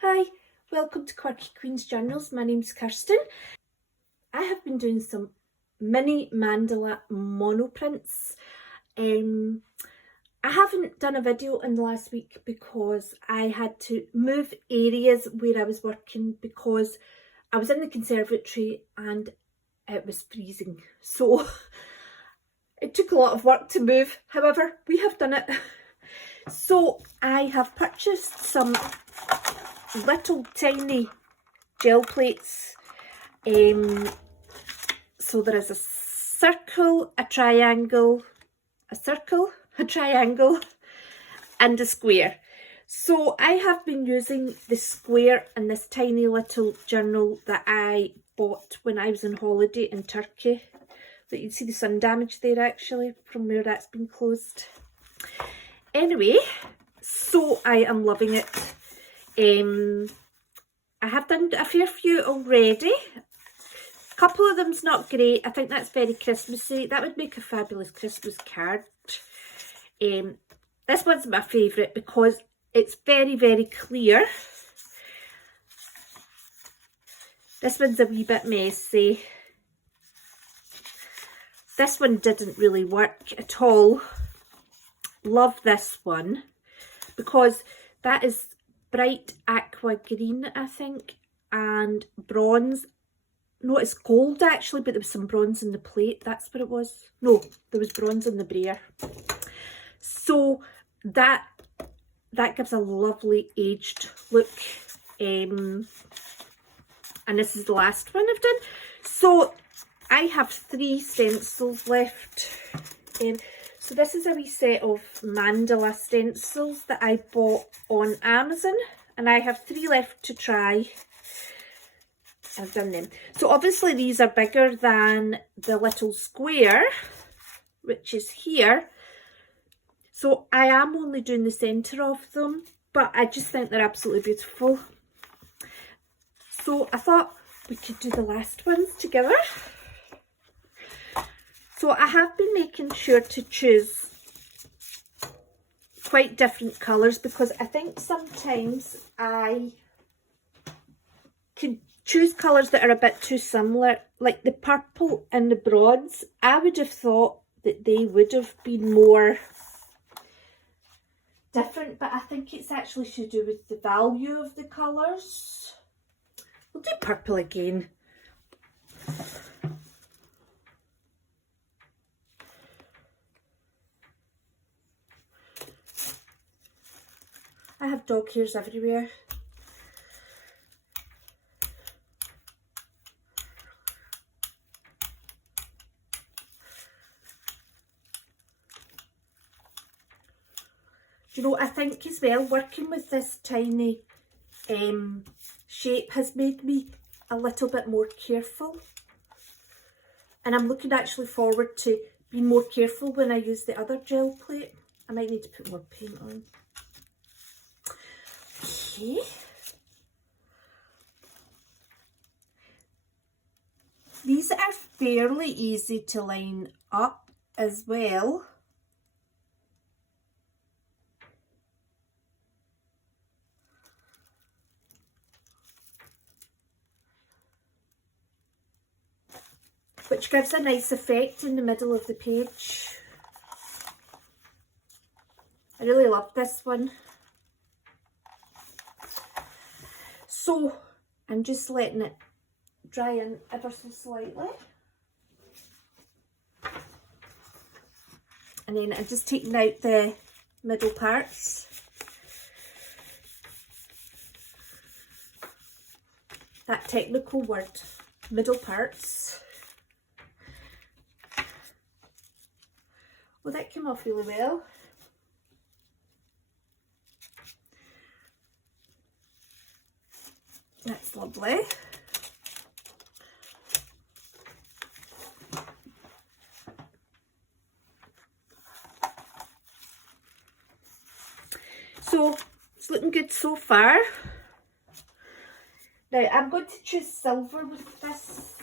Hi, welcome to Quirky Queen's Journals. My name's Kirsten. I have been doing some mini mandala monoprints. I haven't done a video in the last week because I had to move areas where I was working because I was in the conservatory and it was freezing. So it took a lot of work to move. However, we have done it. So I have purchased some little tiny gel plates. So there is a circle, a triangle, a circle, a triangle, and a square. So I have been using the square in this tiny little journal that I bought when I was on holiday in Turkey. That you can see the sun damage there actually from where that's been closed. Anyway, so I am loving it. I have done a fair few already. A couple of them's not great. I think that's very Christmassy. That would make a fabulous Christmas card. This one's my favourite because it's very, very clear. This one's a wee bit messy. This one didn't really work at all. Love this one because that is bright aqua green, I think, and bronze. No, it's gold actually, but there was some bronze in the plate. That's what it was. No, there was bronze in the brayer. So that gives a lovely aged look. And this is the last one I've done. So I have 3 stencils left. So this is a wee set of mandala stencils that I bought on Amazon, and I have 3 left to try. I've done them. So obviously these are bigger than the little square, which is here. So I am only doing the centre of them, but I just think they're absolutely beautiful. So I thought we could do the last ones together. So I have been making sure to choose quite different colours because I think sometimes I can choose colours that are a bit too similar. Like the purple and the bronze, I would have thought that they would have been more different, but I think it's actually to do with the value of the colours. We'll do purple again. I have dog hairs everywhere. You know, I think as well, working with this tiny shape has made me a little bit more careful. And I'm looking actually forward to being more careful when I use the other gel plate. I might need to put more paint on. Okay. These are fairly easy to line up as well. Which gives a nice effect in the middle of the page. I really love this one. So I'm just letting it dry in ever so slightly. And then I'm just taking out the middle parts. That technical word, middle parts. Well, that came off really well. That's lovely. So it's looking good so far. Now I'm going to choose silver with this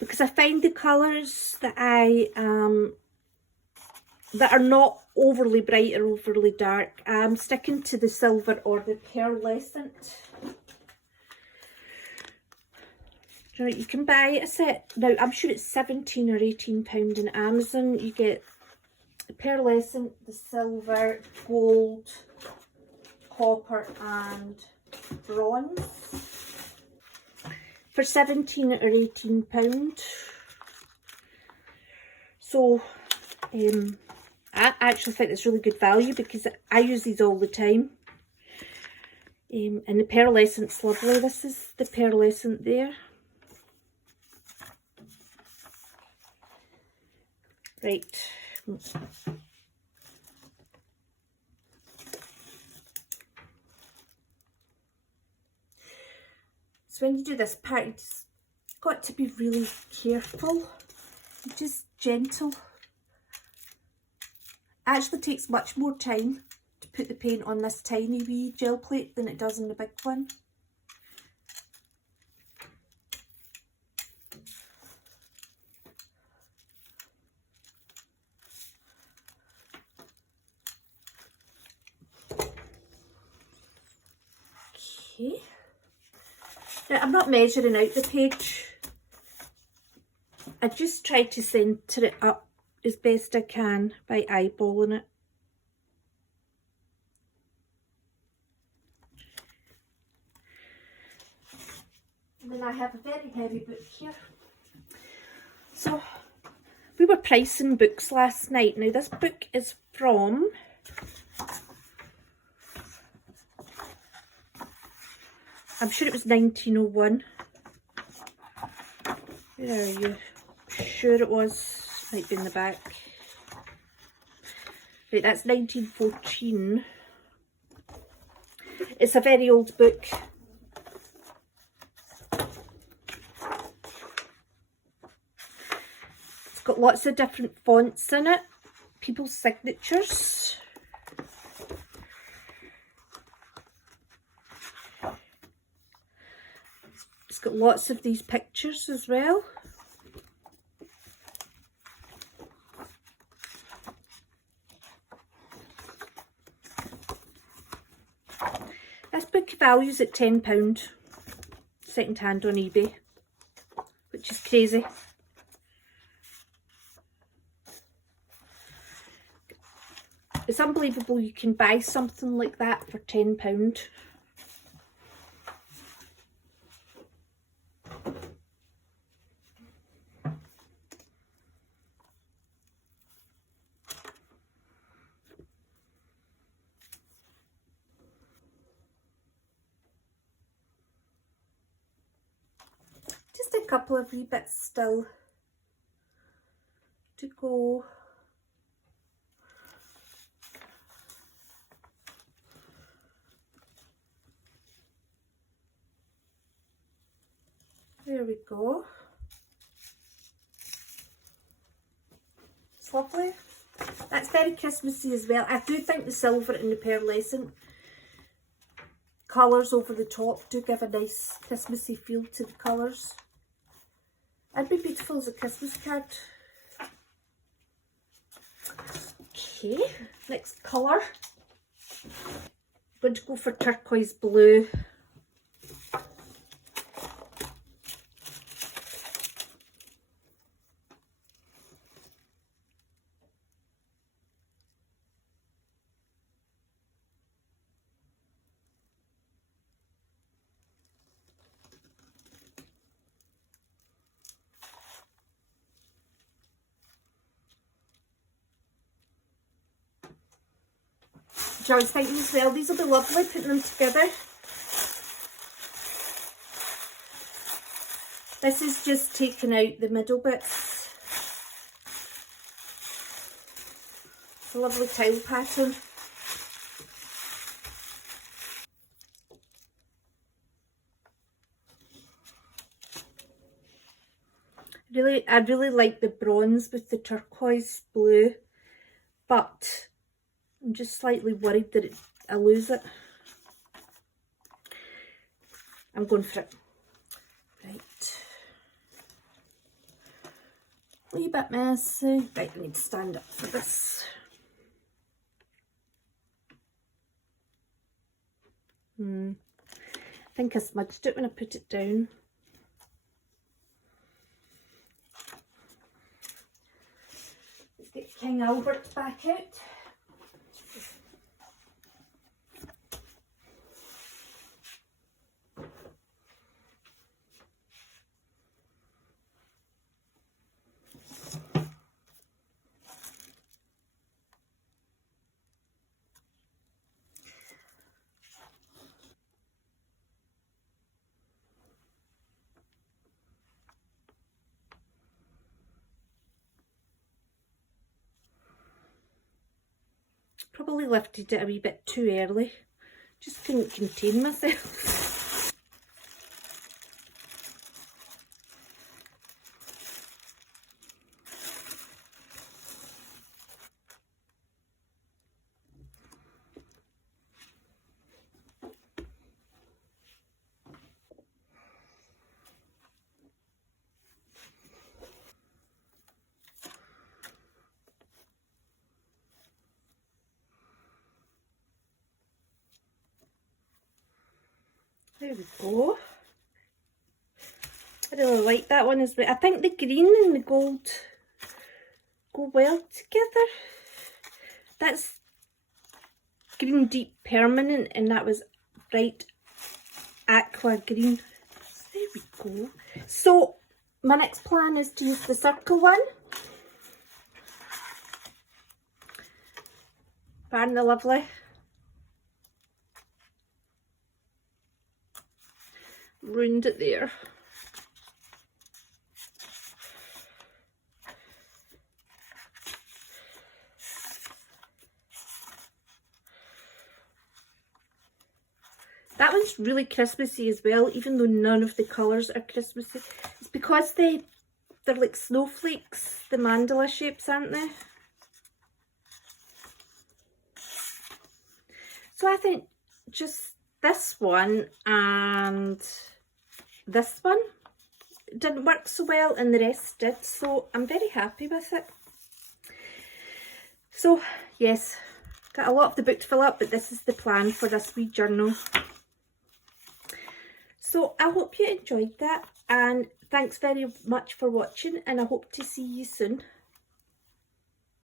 because I find the colours that I am that are not overly bright or overly dark. I'm sticking to the silver or the pearlescent. You know, you can buy a set now. I'm sure it's £17 or £18 in Amazon. You get the pearlescent, the silver, gold, copper and bronze for £17 or £18. So I actually think it's really good value because I use these all the time. And the pearlescent's lovely. This is the pearlescent there. Right. So when you do this part, you've just got to be really careful, just gentle. It actually takes much more time to put the paint on this tiny wee gel plate than it does on the big one. Okay. Now, I'm not measuring out the page. I just try to centre it up as best I can by eyeballing it. And then I have a very heavy book here. So we were pricing books last night. Now this book is from I'm sure it was 1901. Where are you? Sure it was. Might be in the back. Right, that's 1914. It's a very old book. It's got lots of different fonts in it. People's signatures. It's got lots of these pictures as well. This book values at £10 second hand on eBay, which is crazy. It's unbelievable you can buy something like that for £10. Just a couple of wee bits still to go. There we go. It's lovely. That's very Christmassy as well. I do think the silver and the pearlescent colours over the top do give a nice Christmassy feel to the colours. That'd be beautiful as a Christmas card. Okay, next colour. I'm going to go for turquoise blue. I was thinking as well, these will be lovely putting them together. This is just taking out the middle bits. It's a lovely tile pattern. I really like the bronze with the turquoise blue, but I'm just slightly worried that I lose it. I'm going for it. Right. A wee bit messy. Right, I need to stand up for this. I think I smudged it when I put it down. Let's get King Albert back out. Probably lifted it a wee bit too early. Just couldn't contain myself. There we go. I really like that one as well. I think the green and the gold go well together. That's green deep permanent and that was bright aqua green. There we go. So my next plan is to use the circle one. Aren't they lovely? Ruined it there. That one's really Christmassy as well, even though none of the colours are Christmassy. It's because they're like snowflakes, the mandala shapes, aren't they? So I think just this one and this one didn't work so well and the rest did, so I'm very happy with it. So yes, got a lot of the book to fill up, but this is the plan for this wee journal. So I hope you enjoyed that and thanks very much for watching and I hope to see you soon.